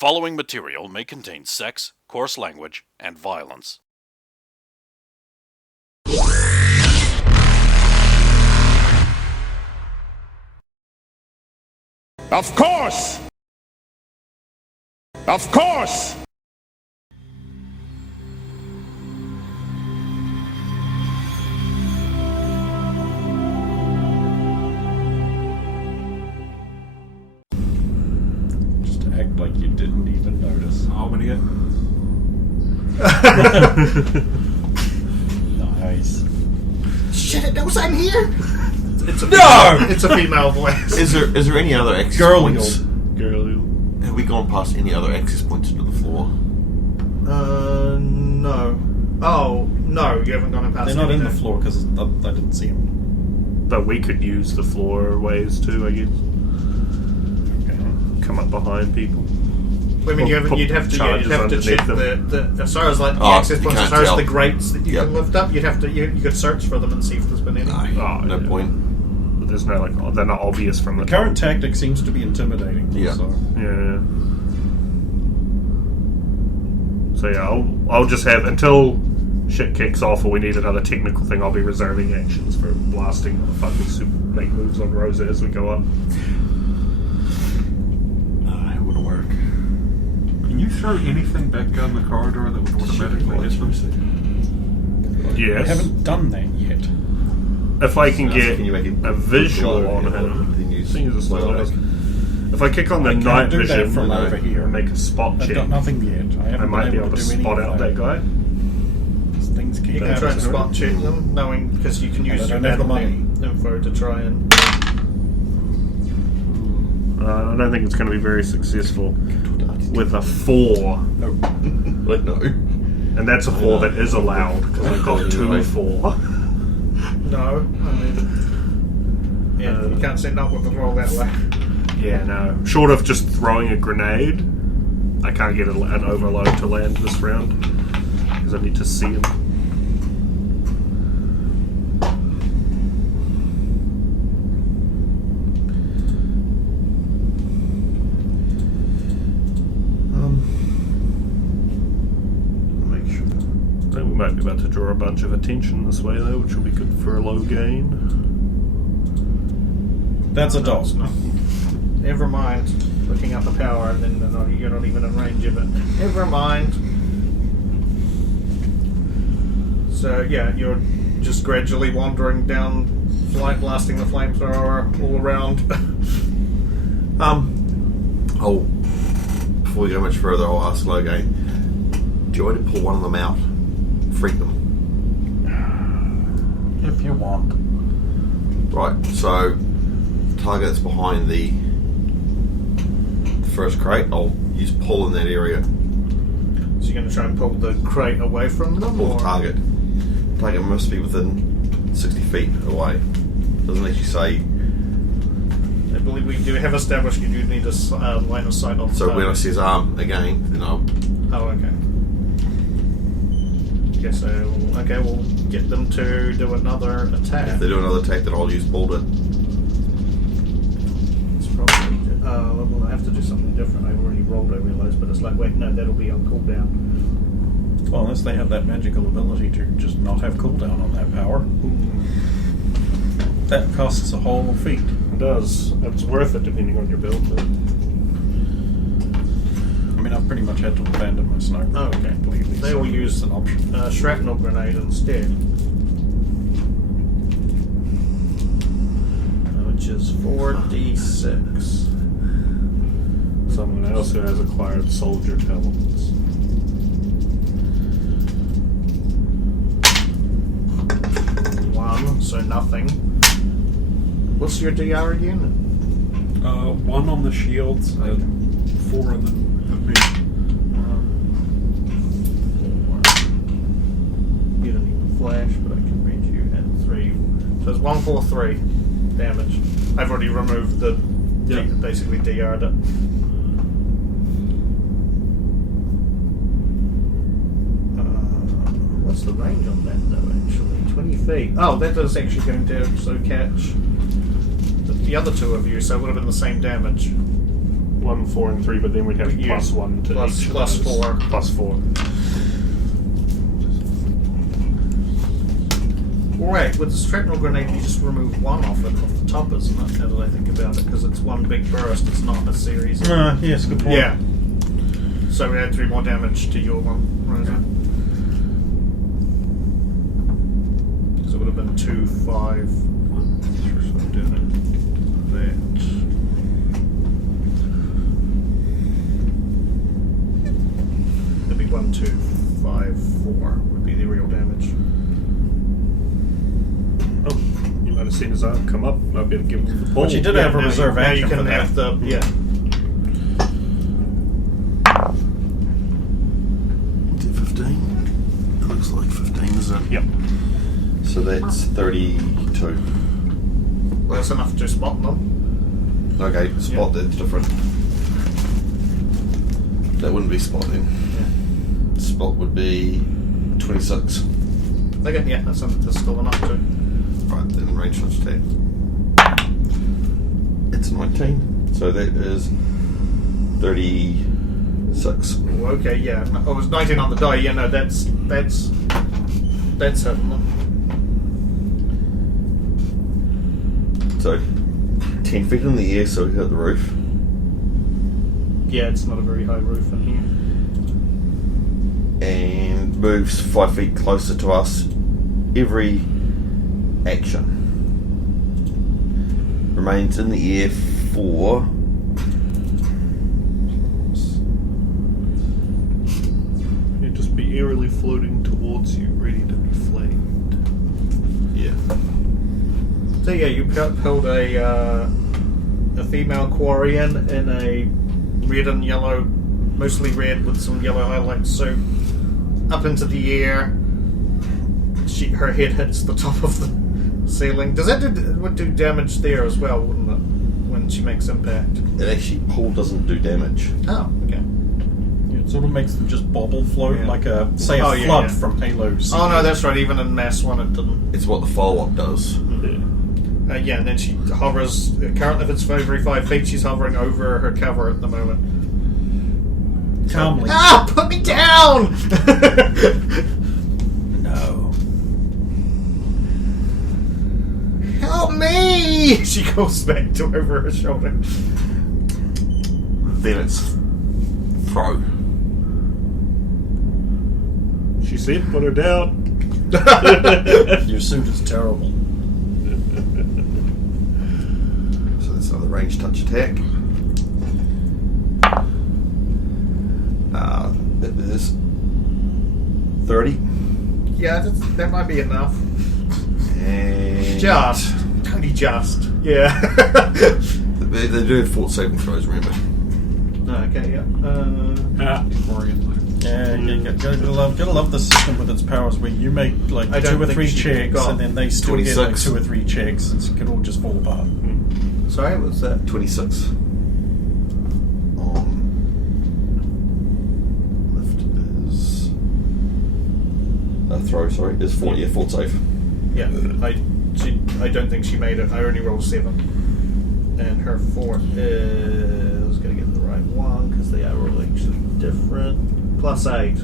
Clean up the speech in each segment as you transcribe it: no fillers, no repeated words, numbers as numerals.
following material may contain sex, coarse language, and violence. Of course! Of course! Just act like you didn't even notice. I'm an idiot. Nice. Shit, it knows I'm here! It's a female voice. Is there any other access points? Girl. Have we gone past any other access points to the floor? No. Oh, no, you haven't gone past. They're not in the anything. floor because I didn't see them. But we could use the floor ways too, I guess. Okay. Come up behind people. I mean, Or you'd have to check underneath the as far as like the Oh, access you points, can't as far as tell. the grates that you Yep. can lift up. You'd have to you could search for them and see if there's been any. No yeah. point. But there's no they're not obvious from the The current tactic seems to be intimidating. Yeah. So. Yeah. So yeah, I'll just have until shit kicks off or we need another technical thing. I'll be reserving actions for blasting motherfuckers who make moves on Rosa as we go up. It wouldn't work. Can you throw anything back down the corridor that would automatically hit them? Yes. I haven't done that yet. If I can get Can you make it a visual low, on yeah, him, then use thing is a slow low. ask. If I kick on the I can't night do that vision from over here. and make a spot I've check, got nothing yet. I haven't I might be been able to do any spot of out that guy. Things keep You can try and happening. spot check them, knowing because you can use I your don't have the battle money. info to try and. I don't think it's going to be very successful with a 4. Like, no. And that's a 4 that is allowed because I've got 2 4. No, I mean, yeah, you can't say not with the roll that way. Yeah, no. Short of just throwing a grenade, I can't get an overload to land this round because I need to see him. Make sure. I think we might be about to draw a bunch of attention this way though, which will be good for a low gain. That's a dog. It's not. Never mind. Looking up a power and then you're not even in range of it. Never mind. So yeah, you're just gradually wandering down, blasting the flamethrower all around. Before we go much further, I'll ask Low again. Do you want to pull one of them out? Freak them. If you want. Right, so target that's behind the first crate, I'll use pull in that area. So you're going to try and pull the crate away from them? Pull or? the target. Target must be within 60 feet away. Doesn't actually say. I believe we do have established you do need a line of sight on the So when I target. says again, then I'll. Oh, okay. Okay, so we'll get them to do another attack. If they do another attack, then I'll use pulled it. It's probably. Well, I have to do something different. I've already rolled, I realise, but it's like, wait, no, that'll be on cooldown. Well, unless they have that magical ability to just not have cooldown on that power. That costs a whole feat. It does. It's worth it depending on your build. But I mean, I've pretty much had to abandon my sniper Oh, okay. completely. They so will use it's an option. Shrapnel grenade instead. Which is 4d6. someone else who has acquired soldier talents. One, so nothing. What's your DR again? 1 on the shields and 4 on the meat. You don't even flash, but I can read you at 3. So it's 143 damage. I've already removed the basically DR'd it. What's the range on that though, actually? 20 feet. Oh, that is actually going to catch the other two of you, so it would have been the same damage. 1, 4, and 3, but then we'd have Yeah. plus 1 to Plus- each of plus those. 4. Plus 4. Alright, with the shrapnel grenade, you just remove one off the top, isn't it? Now that I think about it, because it's one big burst, it's not a series. Yes, good point. Yeah. So we add 3 more damage to your one, Rosa. Because it would have been 2, 5. It'd be 1, 2, 5, 4 would be the real damage. Oh, you might have seen his arm come up. I'll be able to give him the pull. But you did have a now reserve now action you can for that. have the Is it 15? It looks like 15, is it? Yep. So that's 32. Well, that's enough to spot them. Okay, spot, that's different. That wouldn't be spot then. Spot would be 26. Okay, yeah, that's still enough to. Right, then range touch attack. It's 19. So that is 36. Oh, okay, yeah. No, it was 19 on the die. Yeah, no, that's hitting them. So 10 feet in the air, so we hit the roof. Yeah, it's not a very high roof in here. And moves 5 feet closer to us every action. Remains in the air for He'd just be eerily floating towards you, ready to be flamed. yeah. So yeah, you pulled a female Quarian in a red and yellow, mostly red with some yellow highlights suit, up into the air. Her head hits the top of the ceiling. Does that would do damage there as well, wouldn't it? When she makes impact. It actually, pull doesn't do damage. Oh, okay. Yeah, it sort of makes them just bobble float Yeah. like a flood yeah. from Halo. Oh no, that's right. Even in Mass 1 it didn't. It's what the follow-up does. Yeah, and then she hovers. Currently, if it's every 5 feet, she's hovering over her cover at the moment. Calmly. Ah, put me down! No. Help me! She goes back to over her shoulder. Then it's throw. She said, put her down. Your suit is terrible. So that's another range touch attack. That is 30. Yeah, that might be enough. And Just. Totally just. Yeah. They do have fort saving throws, remember? Okay, yeah. Yeah, gotta love the system with its powers where you make like I don't 2 or think 3 she checks got and then they still get like 26. 2 or 3 checks and it can all just fall apart. Sorry, what's that? 26. Lift is throw. Sorry, is 40. Yeah, fort save. Yeah, I don't think she made it. I only rolled 7. And her fort is going to get the right one because they are really different. Plus 8.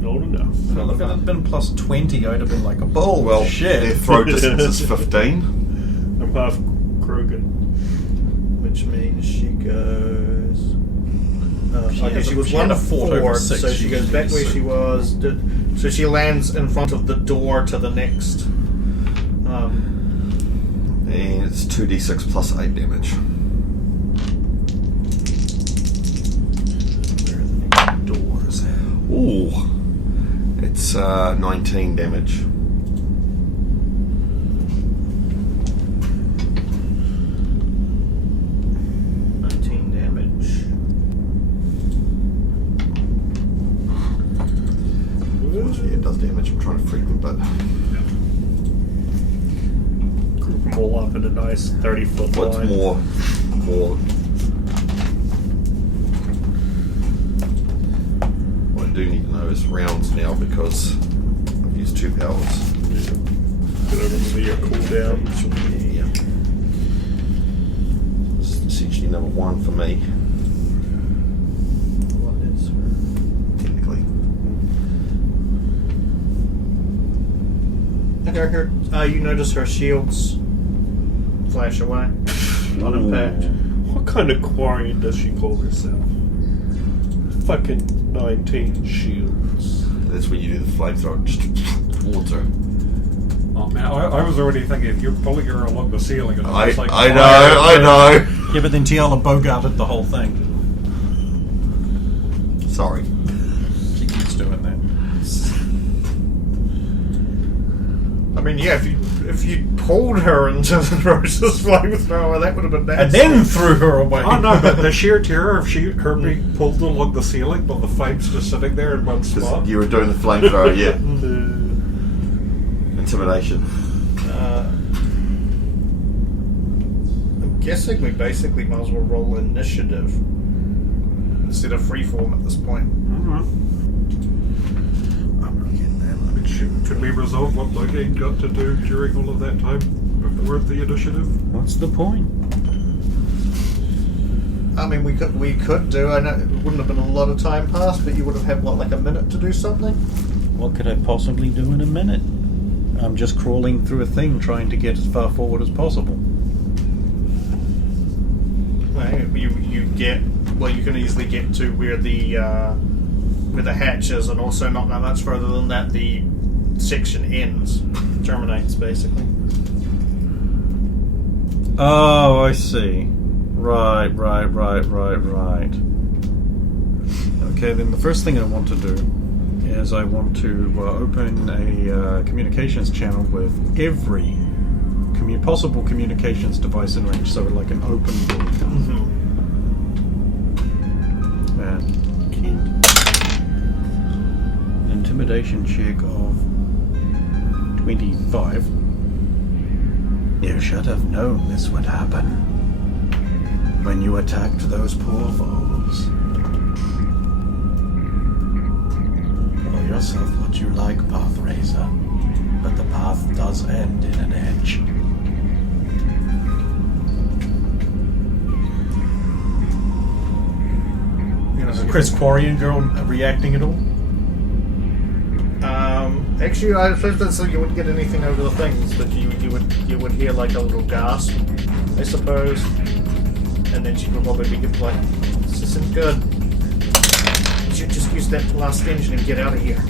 Not enough. Well, if it had been plus 20, I'd have been like, oh, Well, shit. their throw distance is 15. I'm half Krogan. Which means she goes. Okay, she was she had 1 a fort over forward, 6, so she goes back where she was. So she lands in front of the door to the next. And it's 2d6 plus 8 damage. Where are the next doors? Ooh. It's 19 damage. Yeah, it does damage. I'm trying to freak them, but Group them all up in a nice 30-foot what's line. more. What I do need to know is rounds now because I've used 2 powers. Yeah. Gotta remember your cooldown. Yeah. This is essentially number 1 for me. You notice her shields flash away on impact. What kind of quarian does she call herself? Fucking 19 shields. That's when you do the flamethrower, just towards her. Oh man, I was already thinking if you're pulling her along the ceiling and I it's like know. Yeah, but then Tiala bogarted the whole thing. Sorry. She keeps doing that. I mean, yeah, if you pulled her into the Rose's flamethrower, that would have been nasty. And then threw her away. Oh no, but the sheer terror of her being pulled along the ceiling while the flame's just sitting there in one spot. You were doing the flamethrower, yeah. Intimidation. I'm guessing we basically might as well roll initiative instead of freeform at this point. Should we resolve what Logan got to do during all of that time before the initiative? What's the point? I mean, we could do. I know it wouldn't have been a lot of time passed, but you would have had like a minute to do something. What could I possibly do in a minute? I'm just crawling through a thing trying to get as far forward as possible. Well, you can easily get to where the hatch is, and also not that much further than that the section terminates basically. Oh, I see. Right. Okay, then the first thing I want to do is I want to open a communications channel with every possible communications device in range, so like an open broadcast. And intimidation check of 25. You should have known this would happen when you attacked those poor foes. Call yourself what you like, Pathraiser, but the path does end in an edge. Is Chris Quarian girl reacting at all? Actually, I suppose so you wouldn't get anything over the things, but you would hear like a little gasp, I suppose, and then she would probably be like, "This isn't good. You should just use that last engine and get out of here."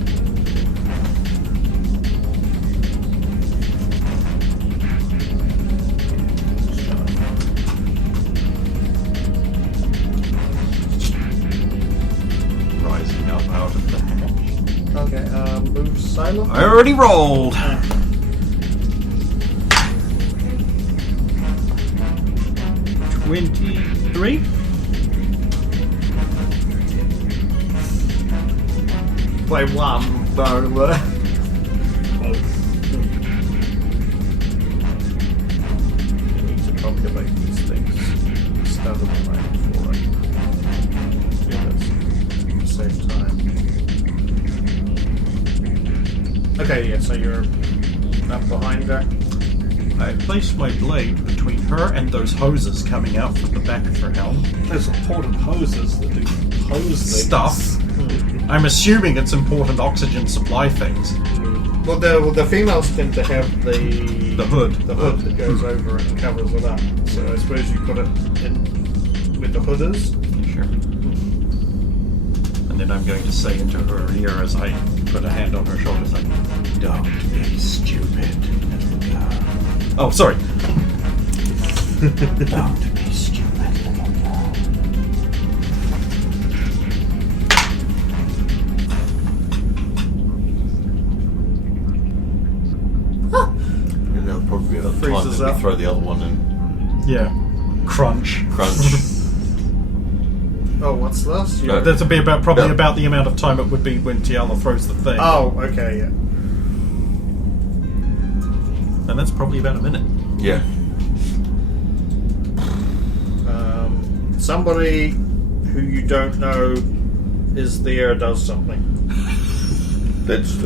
Rising up out of the hatch. Okay, move silent. I already rolled. $23. By one, though. You need to calculate these things. Start of the line for it. Yeah, that's save time. Okay, yeah, so you're up behind her. I placed my blade between her and those hoses coming out from the back of her helm. There's important hoses that do hose things. Stuff. I'm assuming it's important oxygen supply things. Well, the females tend to have the hood. The hood that goes over it and covers it up. So I suppose you put it in where the hood is. Sure. And then I'm going to say into her ear as I put a hand on her shoulder, like, "Don't be stupid, little girl." Oh, sorry. Don't be stupid, little girl. And that'll probably be another time Freezes that we up. throw the other one in. Yeah. Crunch. Oh, what's this? No. That'll be probably Yeah. about the amount of time it would be when Tiala throws the thing. Oh, okay, yeah. And that's probably about a minute. Yeah. Somebody who you don't know is there does something. That's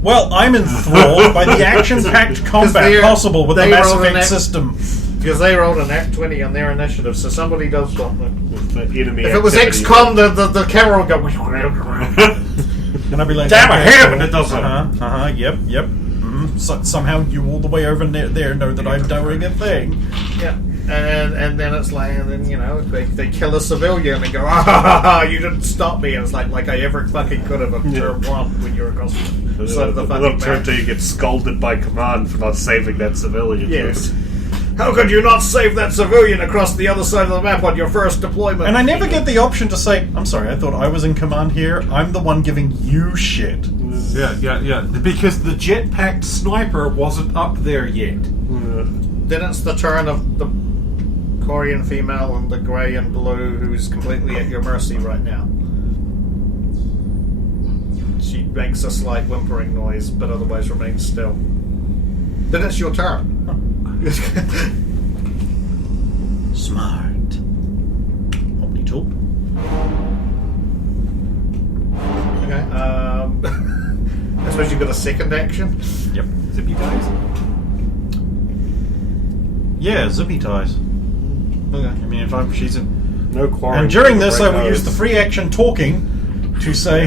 Well, I'm enthralled by the action-packed combat possible with the they Mass rolled an Effect act- system. Because they rolled an Act 20 on their initiative, so somebody does something. With the enemy If it was activity. XCOM, the camera would go... And I'd be like, Damn, I okay, hate it cool. when it does that. Yep. Mm-hmm. somehow you all the way over there know that I'm doing a thing. Yeah. And then it's like, and then, you know, they kill a civilian and go, ah, you didn't stop me. And it's like I ever fucking could have on turn 1 when you're across the side of the fucking turn map. 2 you get scolded by command for not saving that civilian. Yes. How could you not save that civilian across the other side of the map on your first deployment? And I never get the option to say, I'm sorry, I thought I was in command here. I'm the one giving you shit. Yeah. Because the jetpacked sniper wasn't up there yet. Then it's the turn of the Korean female and the grey and blue who's completely at your mercy right now. She makes a slight whimpering noise, but otherwise remains still. Then it's your turn. Smart. Omni tool. Okay. I suppose you've got a second action. Yep. Zippy ties? Yeah, zippy ties. Okay. I mean, if she's in. No quarry. And during this, I will use the free action talking to say,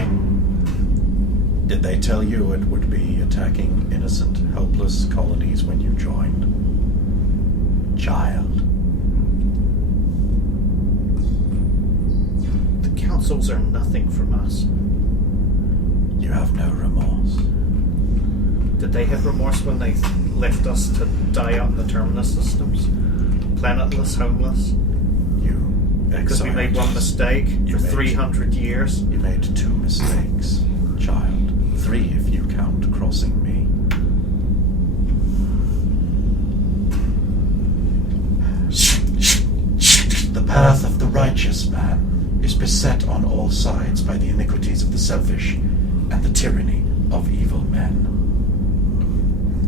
did they tell you it would be attacking innocent, helpless colonies when you joined? Child. The councils are nothing from us. You have no remorse. Did they have remorse when they left us to die out in the terminus systems? Planetless, homeless? You Because we made exiled. one mistake You for made- 300 years? You made 2 mistakes, child. 3 if you count crossing me. The path of the righteous man is beset on all sides by the iniquities of the selfish and the tyranny of evil men.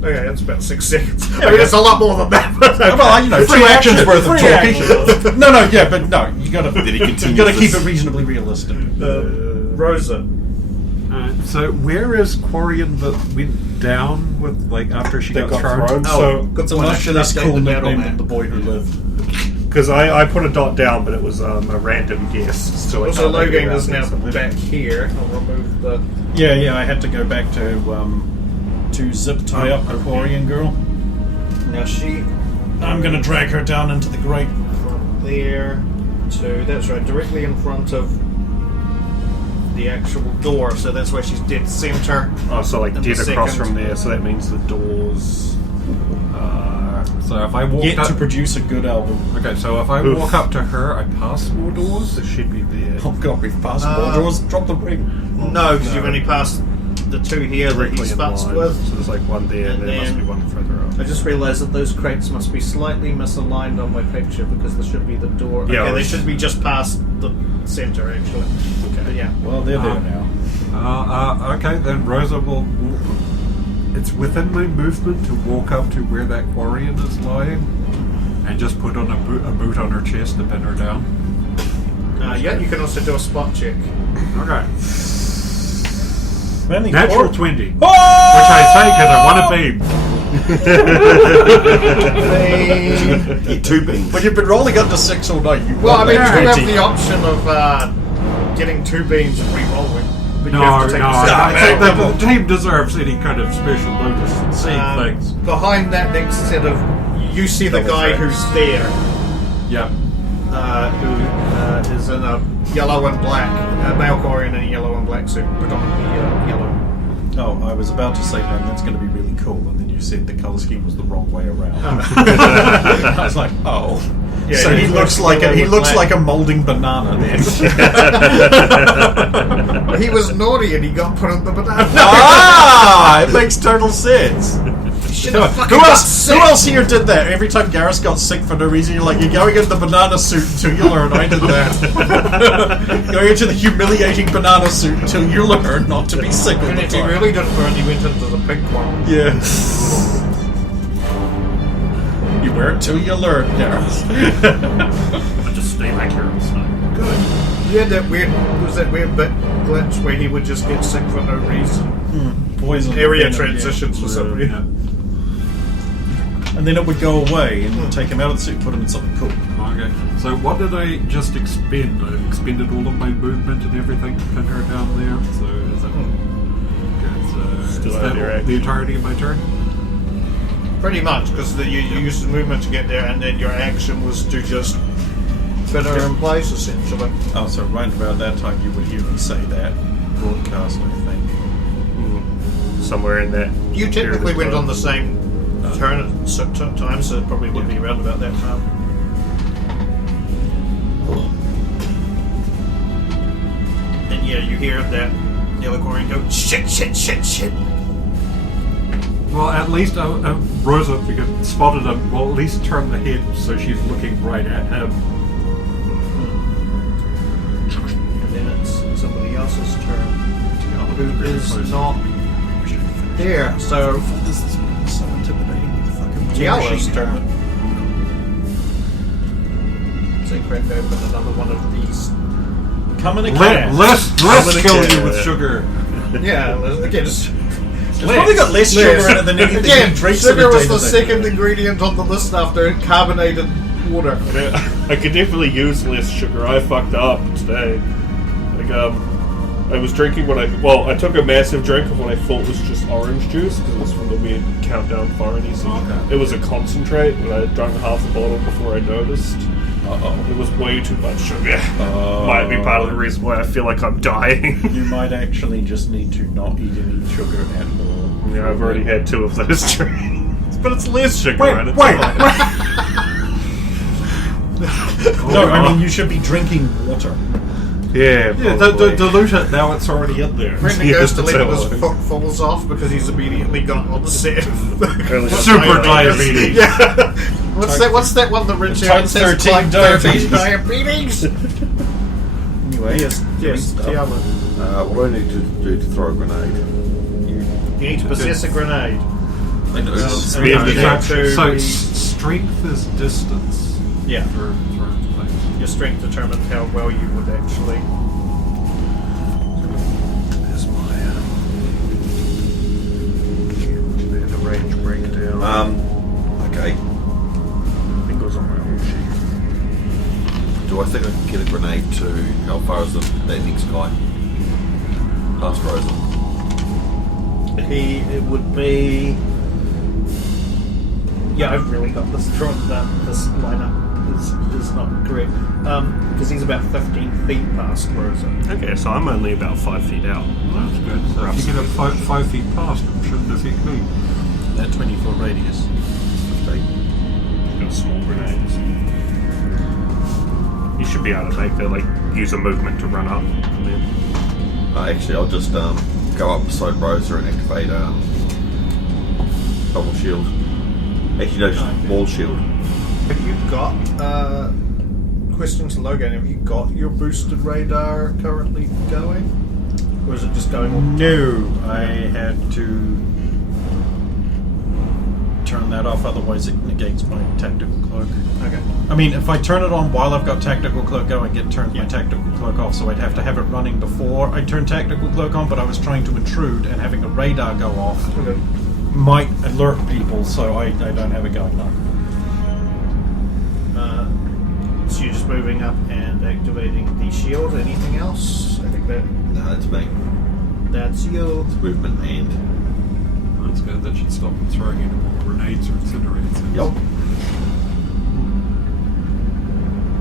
Okay, that's about 6 seconds. I mean, it's a lot more than that. But okay. Well, you know, Free 2 actions action, worth of free talking. Yeah, but no, you gotta, Did he you continue gotta keep this? it reasonably realistic. Rosa. So where is Quarian that went down with, like, after she They got got thrown? thrown. It's a Well, much actually, less update cool the battle nickname map. than the boy who lived. Because I put a dot down, but it was a random guess. So I Also, can't make it Logan around is there, now so- back here. I'll remove the... Yeah, I had to go back to zip tie up the Quarian girl. Now she... I'm gonna drag her down into the grate. From there to... That's right, directly in front of the actual door. So that's why she's dead center. Oh, so like And dead the across second- from there. So that means the doors. So if I walk Yet up... to produce a good album. Okay, so if I Oof. walk up to her, I pass more doors? There should be there. Oh god, we've passed more doors. Drop the ring. No, because you've only passed the 2 here that Directly he's in futzed line. with. So there's like one there, and And there must then- be one further up. I just realised that those crates must be slightly misaligned on my picture because there should be the door. Yeah, okay, or- they should be just past the centre actually. But yeah. Well, they're there now. Okay, then Rosa will... It's within my movement to walk up to where that Quarian is lying and just put on a boot on her chest to pin her down. Yeah, you can also do a spot check. Okay. Man, Natural 20. Oh! Which I say because I want to beam. Eat 2 beans. But you've been rolling up to 6 all night. You Well, I want mean, you that have 20. the option of getting 2 beams and re-rolling. But you No, have to take no, the I second think level. the team deserves any kind of special notice and seeing things. Behind that next set of... You see the Double guy threat. who's there. Yeah. Who is in a yellow and black, a male Korean in a yellow and black suit, predominantly yellow. Oh, I was about to say, man, that's going to be really cool, and then you said the color scheme was the wrong way around. I was like, oh. Yeah, So he looks like a molding banana then. But he was naughty and he got put on the banana. It makes total sense. Shit, Who fucking got sick. else here did that? Every time Garrus got sick for no reason, you're like, you're going into the banana suit until you learn I did that. Going into the humiliating banana suit until you learn not to be sick all And the if he time. really didn't learn, he went into the pink one. Yeah. You wear it till you learn, Garrus. I just stay like here. Good. You had that weird bit glitch where he would just get sick for no reason. Poison Area venom, transitions for some reason. And then it would go away and take him out of the suit and put him in something cool. Okay. So what did I just expend? I expended all of my movement and everything to pin her down there. So is that... Okay, so Still is out that of your the action. entirety of my turn? Pretty much, because you used the movement to get there, and then your action was to just fit her in place, essentially. Oh, so right about that time you would hear me say that broadcast, I think. Somewhere in that. You technically period went of on the time. same turn at time, so it probably would be around about that time. And yeah, you hear that yellow Quarian go, shit, shit, shit, shit. Well, at least Rosa, if we could spotted him, will at least turn the head so she's looking right at him. And then it's somebody else's turn, who is not there. So This is so intimidating. Fucking Yellow's machine turn. helmet. So crack open another one of these. Coming again. Let's Coming kill again. you with sugar. Yeah, again, it's probably got less sugar in it than anything again, he drinks sugar in a was day the to day. second ingredient on the list after carbonated water. I could definitely use less sugar. I fucked up today. Like, I was drinking I took a massive drink of what I thought was just orange juice because it was from the weird countdown foreign scene. Okay. It was a concentrate, but I had drunk half the bottle before I noticed. Uh-oh. It was way too much sugar. Might be part of the reason why I feel like I'm dying. You might actually just need to not eat any sugar at all. Yeah, I've already had 2 of those drinks. But it's less sugar, and it's Wait. No, I mean you should be drinking water. Yeah, Dilute it now, it's already in there. Brendan Yeah, goes to that's let how his it works. foot falls off because he's immediately got on the set. Super diabetes. Yeah. What's that one that Rich Type Evans says? 13 Type diabetes. diabetes. Anyway, Yes, Tiamat. What do I need to do to throw a grenade? You need to possess a grenade. I do. We have You to have to So be- strength is distance. Yeah. For things. Your strength determines how well you would actually. There's my and the range breakdown. Okay. Fingers on my old sheet. Do I think I can get a grenade to how far is that next guy? Past Rosa. It would be. Yeah, I've really got this drawn down. This lineup is not correct because he's about 15 feet past Rosa. Okay, so I'm only about 5 feet out. That's good. So if you get a 5 feet past him, shouldn't affect me. that 20-foot radius. Got small grenades. You should be able to make use a movement to run up. And then Actually, I'll just go up beside Rosa and activate double shield. Actually, no, just wall shield. Have you got question to Logan? Have you got your boosted radar currently going, or is it just going on? No, I had to turn that off, otherwise it negates my tactical cloak. Okay. I mean, if I turn it on while I've got tactical cloak going, it turns my tactical cloak off, so I'd have to have it running before I turn tactical cloak on, but I was trying to intrude, and having a radar go off Okay. might alert people, so I don't have it going on. So you're just moving up and activating the shield. Anything else? I think No, that's me. that's you. It's movement and. That's good. That should stop them throwing any more grenades or incinerators. Yup.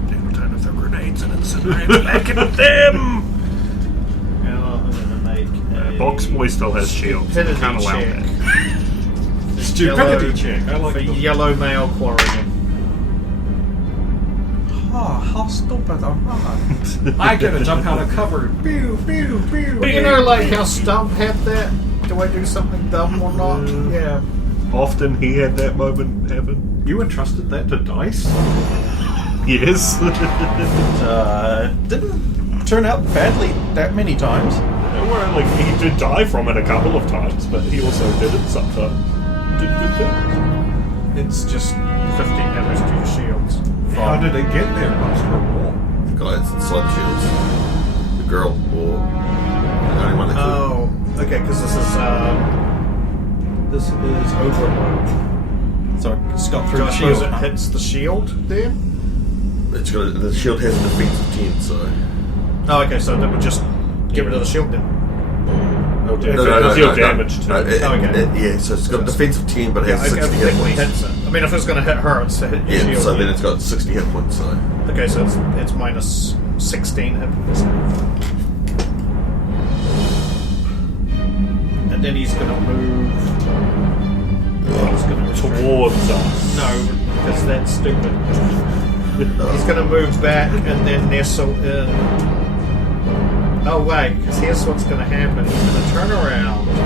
damn time to throw grenades and incinerate back into them. Now I'm going to make a Box Boy still has shields. So stupidity can't allow check. that. Stupidity check. I like for the yellow male Quarian. Oh, how stupid am I? I gotta jump out of cover. Pew, pew, pew. You know, like how Stump had that. Do I do something dumb or not? Yeah. Often he had that moment happen. You entrusted that to dice? Yes. Didn't turn out badly that many times. Well, he did die from it a couple of times, but he also did it sometimes. Did good things. It's just 15 damage to your shields. How did it get there past her wall? The guy that's inside the shields. The girl, or the only one that could. Oh, okay, because this is overload. So it's got through So the I suppose shield. it hits the shield then? It's got the shield has a defense of 10, so. Oh, okay, so that would just get rid of the shield then. Oh, it deals damage too. Okay. So it's got a defense of 10, but it Yeah, has I 60 hit technically points. hits it. I mean, if it's going to hit her, it's a hit your Yeah, shield. so then it's got 60 hit points. So Okay, so it's minus 16 hit points. And then he's going to move. He's going to Towards us. No, because that's stupid. He's going to move back and then nestle in. Oh wait, because here's what's going to happen. He's going to turn around. He's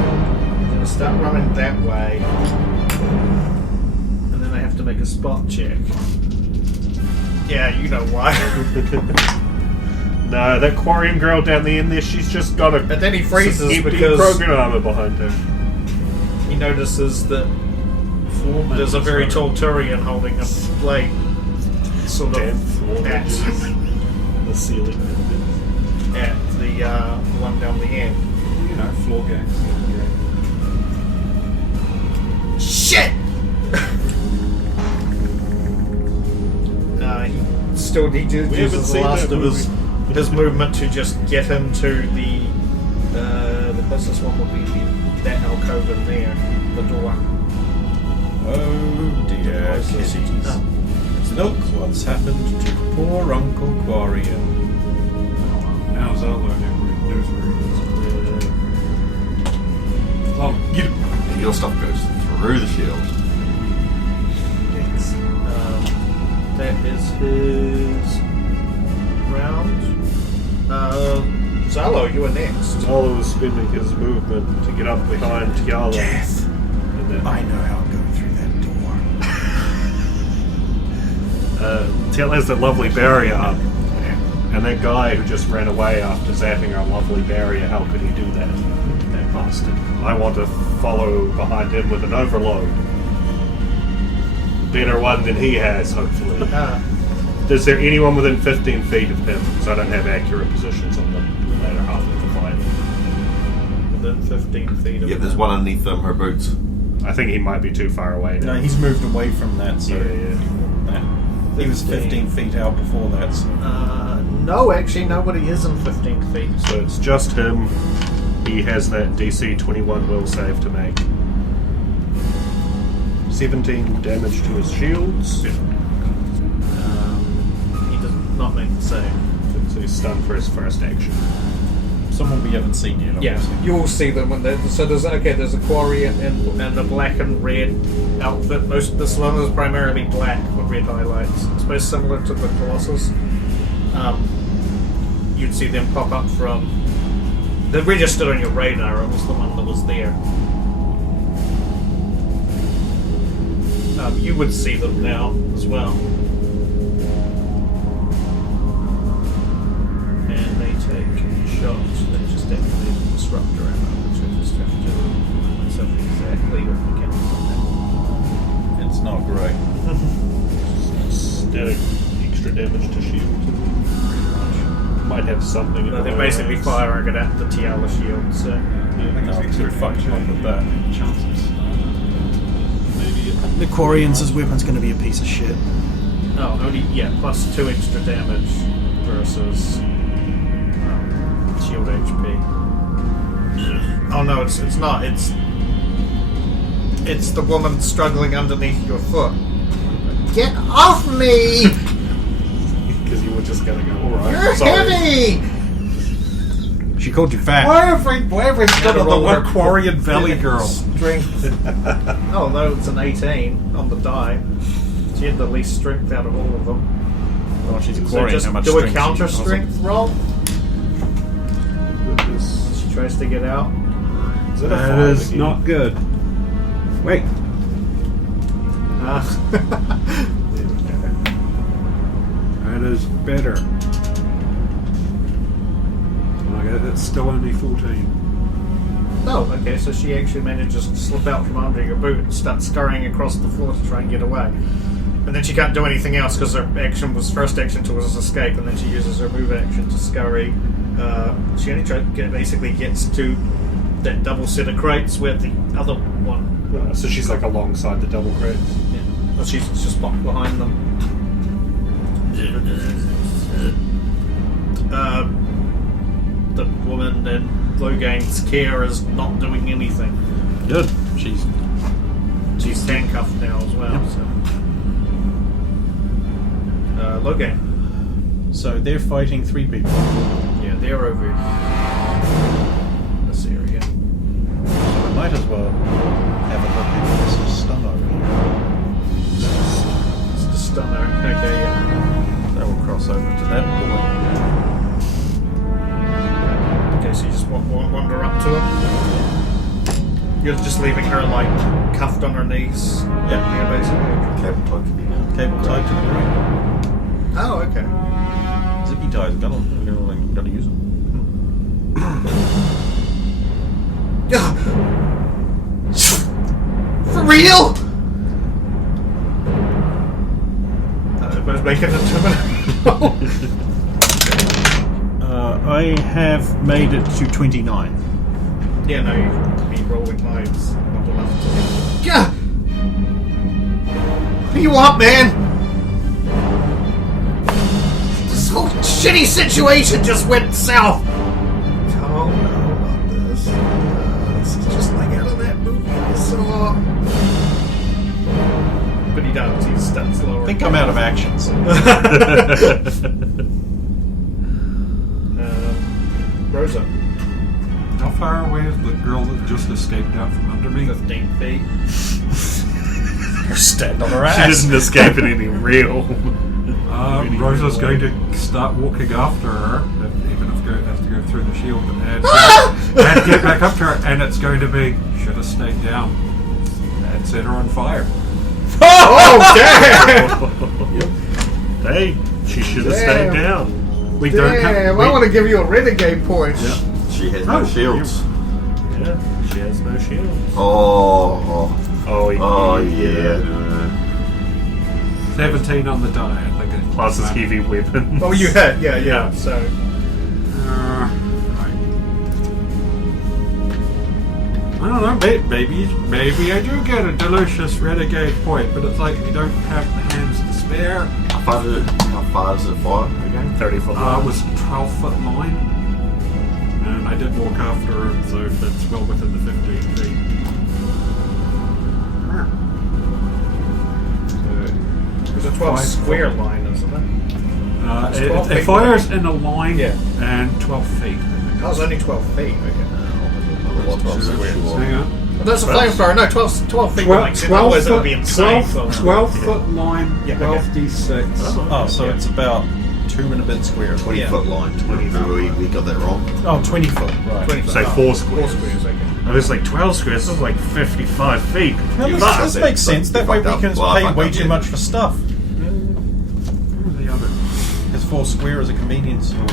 going to start running that way. And then I have to make a spot check. Yeah, you know why. No, that Quarian girl down the end there, she's just got a And then he freezes empty because program armor behind her. he notices that there's a very tall Turian holding a blade sort Damn of floor at edges. The ceiling. the one down the end. You know, floor gangs. Shit! He haven't uses the seen last that of his movement to just get into the closest one would be that alcove in there, the door. Oh dear, Closest. kitties. Oh. Look what's happened to poor Uncle Quarian. Now Zalo knows where he is. Oh, get him. your stuff goes through the shield. Yes. That is his round. Zalo, you are next. Zalo was spending his movement to get up behind Tiala. Death. And then, I know how to go through that door. Tiala has that lovely barrier up. And that guy who just ran away after zapping our lovely barrier, how could he do that? That bastard. I want to follow behind him with an overload. Better one than he has, hopefully. Is there anyone within 15 feet of him? Because I don't have accurate positions on the latter half of the fight. Within 15 feet of Yeah, there's him. one underneath her boots. I think he might be too far away now. No, he's moved away from that, so Yeah. he was 15 feet out before that. So. No, actually, nobody is in 15 feet. So it's just him. He has that DC 21 will save to make. 17 damage to his shields. He does not make the save. So he's stunned for his first action. Someone we haven't seen yet. Yeah, obviously. you will see them when they. So there's a quarry and a black and red outfit. This one is primarily black with red highlights. It's very similar to the Colossus. You'd see them pop up from. They registered on your radar. It was the one that was there. You would see them now as well. And they take shots that just activate the disruptor ammo, which I just have to remind myself exactly what the counts on It's not great. Static extra damage to shield. Might have something in that. They're the basically eyes. firing it at the Tiala shield, so. No, too fucked up with that. Chances. Maybe The Quarian's weapon's going to be a piece of shit. Oh, only, plus 2 extra damage versus shield HP. Oh no, it's not. It's the woman struggling underneath your foot. Get off me! because you were just gonna go. All right, You're sorry. heavy! She called you fat. Why have we stood on the roll one her Quarian Valley girl? Strength. Oh no, it's an 18 on the die. She had the least strength out of all of them. Oh, she's a So Quarian. just How much do a strength counter she strength roll. Goodness. She tries to get out. Is it a That 5 is again? not good. Wait. There we go. That is better. Okay, that's still only 14. Oh, okay, so she actually manages to slip out from under your boot and start scurrying across the floor to try and get away. And then she can't do anything else because her first action was escape, and then she uses her move action to scurry. She only basically gets to that double set of crates where the other one. So she's like alongside the double crates. Yeah, well, she's just blocked behind them. the woman in Logain's care is not doing anything. Good. She's She's handcuffed now as well. Yep. So, Logain. so they're fighting 3 people. Yeah, they're over this area. So I might as well have a look at this stun over here. It's the stunner. Okay, yeah. That will cross over to that boy. Okay, so you just wander up to her. You're just leaving her like cuffed on her knees. Yeah. Basically. Cable tied to me now. Cable tied to the ring. Oh, okay. Zippy ties. Gotta use them. For real? Let's make it a 2 minute. I have made it to 29. Yeah, no, you be rolling high. It's not enough to. Yeah! What do you want, man? This whole shitty situation just went south. Oh no, not this. This is just like out of that movie I saw. But he does. He's steps slower. I think I'm out of actions. Rosa. How far away is the girl that just escaped out from under me? 15 feet. You're stand on her She ass. doesn't escape in any real. Rosa's going to start walking after her, even if it has to go through the shield, and get back up to her, and it's going to be, should have stayed down and set her on fire. Oh, damn! Hey, she should have Damn. stayed down. We don't have. Damn, I want to give you a renegade point. She has no shields. Yeah, she has no shield. Oh, Yeah. 17 on the die, I think. Plus his heavy weapon. Oh, you hit, yeah. Yeah. So, Right. I don't know, maybe I do get a delicious renegade point, but it's like you don't have the hands to spare. how far does it fire again? 30 foot It line. was 12-foot line, and I did walk after her, so it's well within the 15 feet. there's a 12 square line, isn't it? It's 12 It feet fires in a line Yeah. and 12 feet. That was only 12 feet, okay. Hang on. Well, that's a flamethrower. No, 12 feet would make sense. Otherwise it would be insane. 12-foot line, Yeah, 12d6. Oh, so it's about 2 and a bit square. 20-foot line. 20 we got that wrong. Oh, 20 foot, right. 20 foot. Say 4 squares. 4 squares, okay. I was like 12 squares, this is like 55 feet. Well, this makes sense. That way we can pay way too much for stuff. The other. Because 4 square is a convenience store.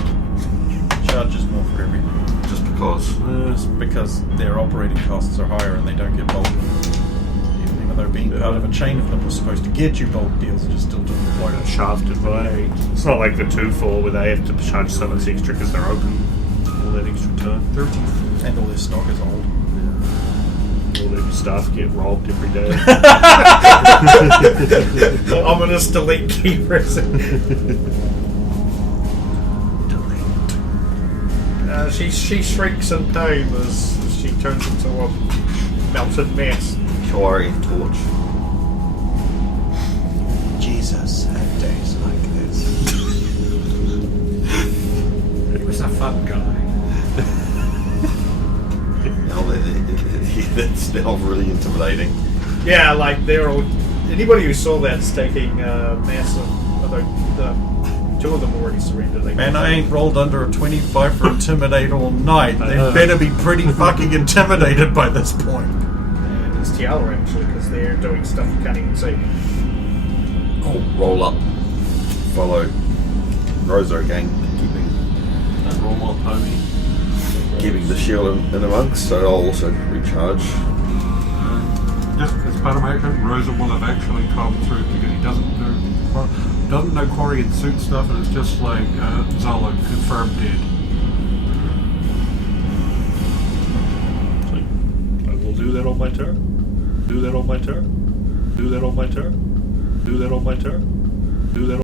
Charges more for everything. Just because. It's because their operating costs are higher and they don't get bulk. Even though being part of a chain of them was supposed to get you bulk deals, it just still doesn't quite. Shafted by. It's not like the 2-4 where they have to charge so much extra because they're open all that extra time. 13. And all their stock is old. All their staff get robbed every day. The ominous delete key pressing. She shrieks in pain as she turns into a melted mess. Kawaii torch. Jesus had days like this. He was a fun guy. Now that's now really intimidating. Yeah, like they're all. Anybody who saw that's taking massive. Although the 2 of them already surrendered. Man, I ain't rolled under a 25 for Intimidate all night. They better be pretty fucking intimidated by this point. And it's Tiala actually, because they're doing stuff you can't even see. I'll roll up. Follow Rosa again, keeping the shield in amongst, so I'll also recharge. Just as part of my action, Rosa will have actually come through because he doesn't know quarry and suit stuff, and it's just like Zala confirmed dead. I will do that on my turn. Do that on my turn. Do that on my turn. Do that on my turn. Do that on